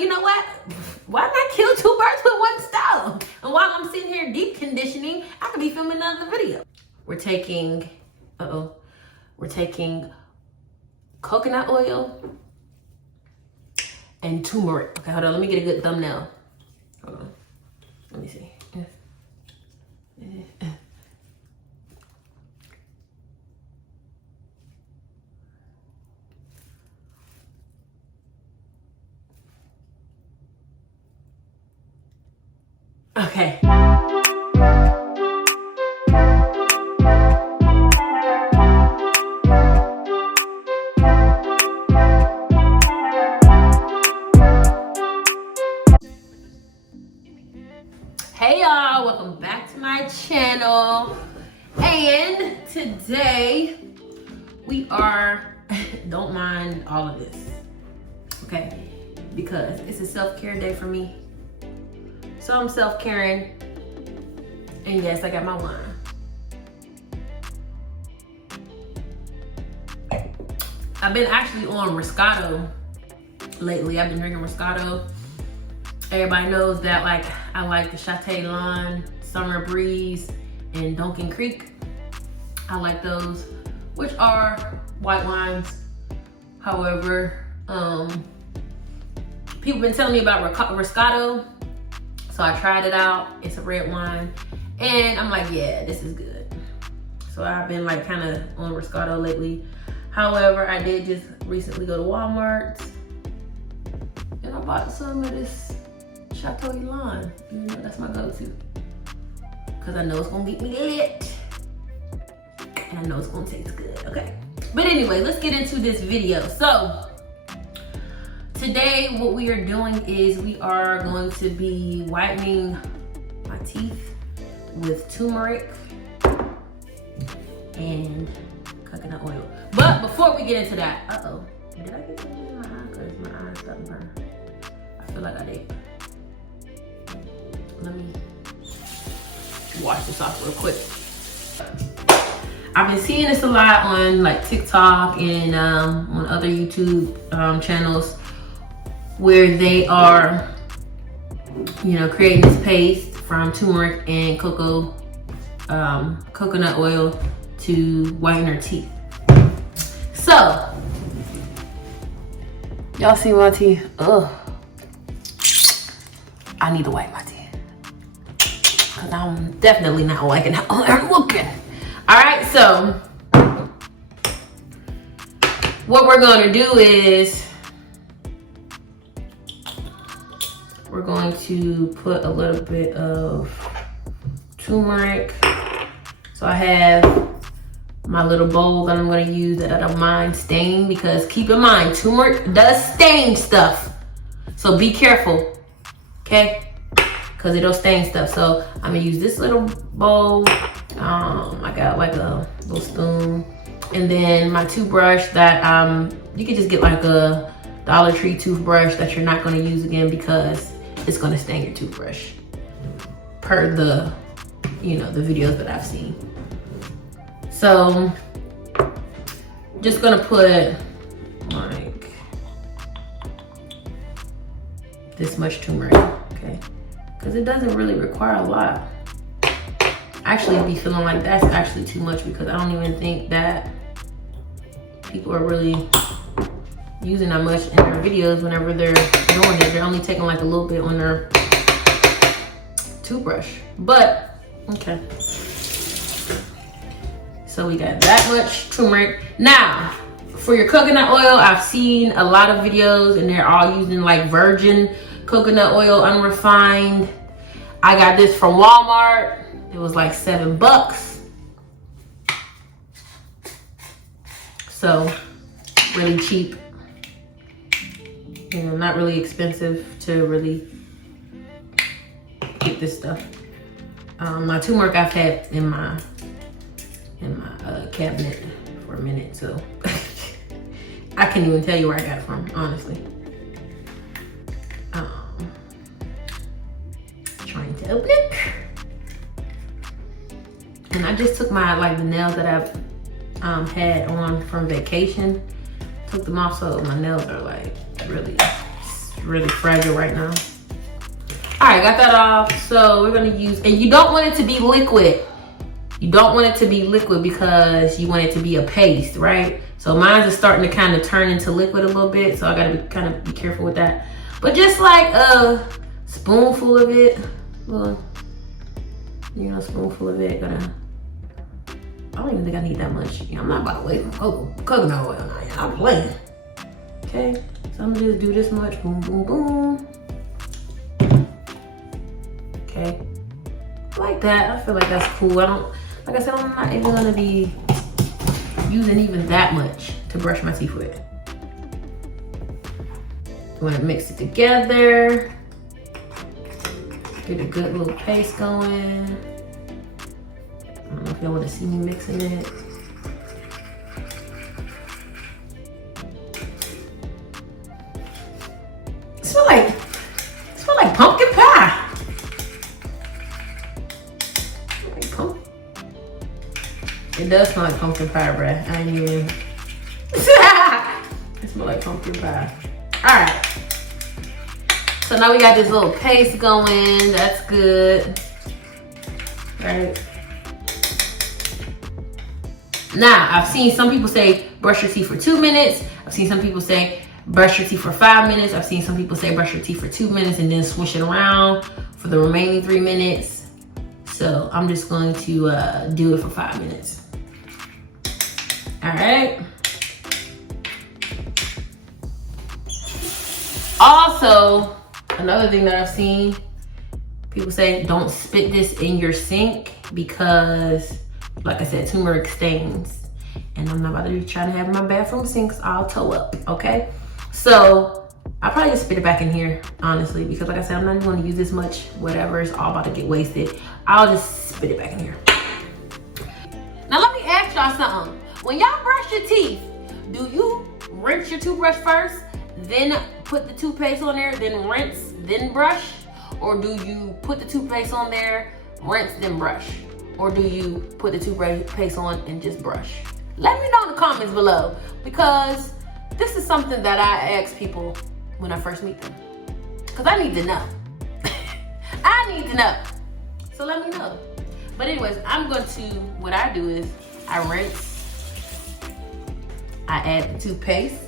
you know what? Why not kill two birds with one stone? And while I'm sitting here deep conditioning, I could be filming another video. We're taking coconut oil and turmeric. Okay, hold on, let me get a good thumbnail. Hold on, let me see. Okay. Hey y'all, welcome back to my channel. And today we are, don't mind all of this, okay? Because it's a self-care day for me. So I'm self-caring, and yes, I got my wine. I've been actually on Moscato lately. I've been drinking Moscato. Everybody knows that I like the Chateau Lawn, Summer Breeze, and Duncan Creek. I like those, which are white wines. However, people been telling me about Moscato. So I tried it out. It's a red wine. And I'm like, yeah, this is good. So I've been kind of on Moscato lately. However, I did just recently go to Walmart and I bought some of this Chateau Lawn. You know, that's my go-to. Cause I know it's gonna get me lit. And I know it's gonna taste good, okay? But anyway, let's get into this video. So, today, what we are doing is we are going to be whitening my teeth with turmeric and coconut oil. But before we get into that, did I get something in my eye? Because my eye is starting to burn. I feel like I did. Let me wash this off real quick. I've been seeing this a lot on TikTok and on other YouTube channels, where they are, creating this paste from turmeric and coconut oil to whiten our teeth. So, y'all see my teeth? Ugh. I need to whiten my teeth. Cause I'm definitely not liking how they're looking. All right, so what we're gonna do is we're going to put a little bit of turmeric. So I have my little bowl that I'm going to use that I don't mind stain, because keep in mind, turmeric does stain stuff. So be careful, okay? Because it'll stain stuff. So I'm going to use this little bowl. I got a little spoon. And then my toothbrush that you can just get a Dollar Tree toothbrush that you're not going to use again, because it's going to stain your toothbrush, per the the videos that I've seen. So just going to put this much turmeric, okay? Because it doesn't really require a lot. Actually, be feeling like that's actually too much, because I don't even think that people are really using that much in their videos whenever they're doing it. They're only taking a little bit on their toothbrush. But, okay. So we got that much turmeric. Now, for your coconut oil, I've seen a lot of videos and they're all using virgin coconut oil, unrefined. I got this from Walmart. It was $7. So, really cheap. Not really expensive to really get this stuff. My turmeric I've had in my cabinet for a minute, so I can't even tell you where I got it from, honestly. Trying to open it. And I just took my the nails that I've had on from vacation, took them off, so my nails are really really fragile right now. All right, got that off. So we're gonna use, and you don't want it to be liquid. You don't want it to be liquid because you want it to be a paste, right? So mine is starting to kind of turn into liquid a little bit. So I gotta be careful with that. But just like a spoonful of it, well, you know, spoonful of it, I don't even think I need that much. I'm not about to waste my coconut oil. I'm playing. Okay, so I'm gonna just do this much. Boom, boom, boom. Okay, like that. I feel like that's cool. Like I said, I'm not even gonna be using even that much to brush my teeth with. I'm gonna mix it together. Get a good little paste going. I don't know if y'all want to see me mixing it. It smells like pumpkin pie. It does smell like pumpkin pie, bruh. I ain't even. It smells like pumpkin pie. All right. So now we got this little paste going. That's good. Right. Now, I've seen some people say brush your teeth for 2 minutes. I've seen some people say brush your teeth for 5 minutes. I've seen some people say brush your teeth for 2 minutes and then swish it around for the remaining 3 minutes. So I'm just going to do it for 5 minutes. All right. Also, another thing that I've seen, people say don't spit this in your sink because, like I said, turmeric stains. And I'm not about to be trying to have my bathroom sinks all toe up, okay? So I'll probably just spit it back in here, honestly, because like I said, I'm not even gonna use this much, whatever, it's all about to get wasted. I'll just spit it back in here. Now let me ask y'all something. When y'all brush your teeth, do you rinse your toothbrush first, then put the toothpaste on there, then rinse, then brush? Or do you put the toothpaste on there, rinse, then brush? Or do you put the toothpaste on and just brush? Let me know in the comments below, because this is something that I ask people when I first meet them. Because I need to know. I need to know. So let me know. But anyways, what I do is I rinse, I add the toothpaste,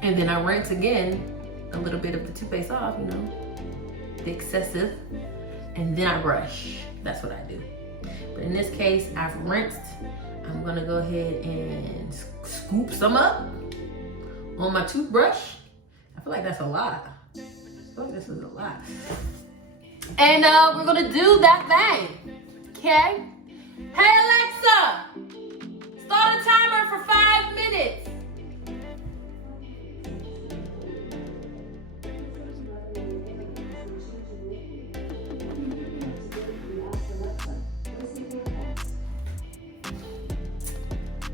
and then I rinse again, a little bit of the toothpaste off, you know, the excessive, and then I brush. That's what I do. But in this case, I've rinsed. I'm gonna go ahead and scoop some up on my toothbrush. I feel like that's a lot. I feel like this is a lot. And we're gonna do that thing, okay? Hey Alexa, start a timer for 5 minutes.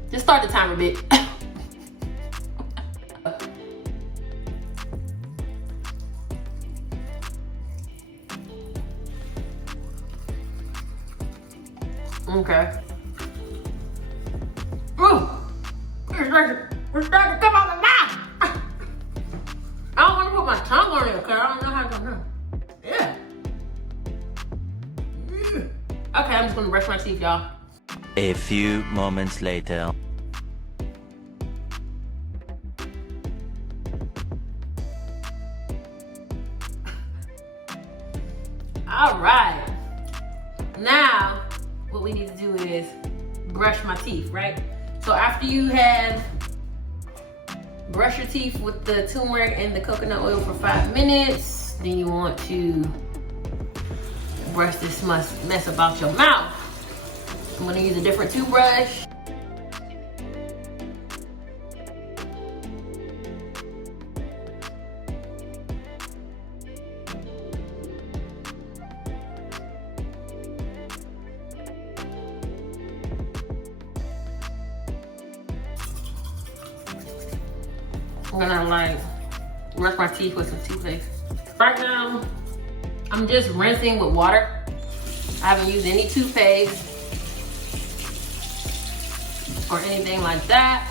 Just start the timer, bitch. Okay. Ooh, it's starting to come out of my mouth. I don't want to put my tongue on it because I don't know how to do it. Yeah. Okay, I'm just gonna brush my teeth, y'all. A few moments later. All right. Now, what we need to do is brush my teeth, right? So after you have brushed your teeth with the turmeric and the coconut oil for 5 minutes, then you want to brush this mess about your mouth. I'm gonna use a different toothbrush. I'm gonna like brush my teeth with some toothpaste. Right now, I'm just rinsing with water. I haven't used any toothpaste or anything like that.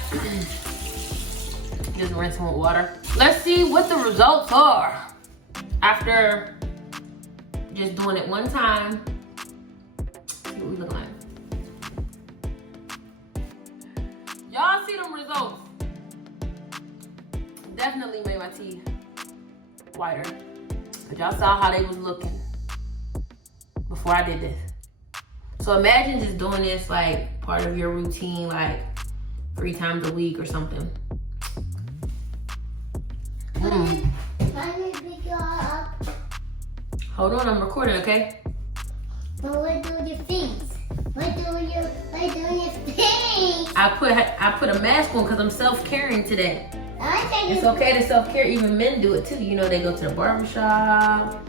Just rinsing with water. Let's see what the results are after just doing it one time. See what we look like. Y'all see them results? Definitely made my teeth whiter. But y'all saw how they was looking before I did this. So imagine just doing this like part of your routine, like 3 times a week or something. Hold on, I'm recording, okay? But what do your face? What do your face? I put a mask on because I'm self-caring today. It's Okay. okay to self-care. Even men do it too. You know, they go to the barbershop.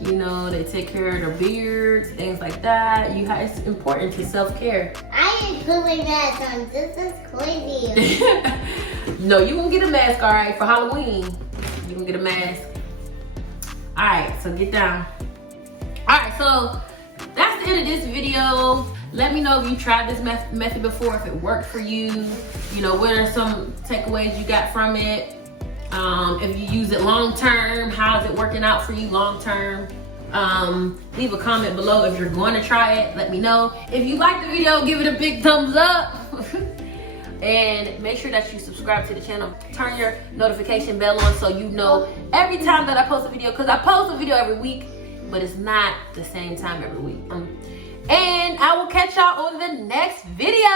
You know, they take care of their beards, things like that. It's important to self-care. I didn't put my mask on. This is crazy. No, you gonna get a mask, all right, for Halloween. You gonna get a mask. All right, so get down. All right, so that's the end of this video. Let me know if you tried this method before, if it worked for you. You know, what are some takeaways you got from it? If you use it long term, how's it working out for you long term? Leave a comment below if you're going to try it. Let me know. If you like the video, give it a big thumbs up. And make sure that you subscribe to the channel. Turn your notification bell on so you know every time that I post a video, because I post a video every week, but it's not the same time every week. And I will catch y'all on the next video.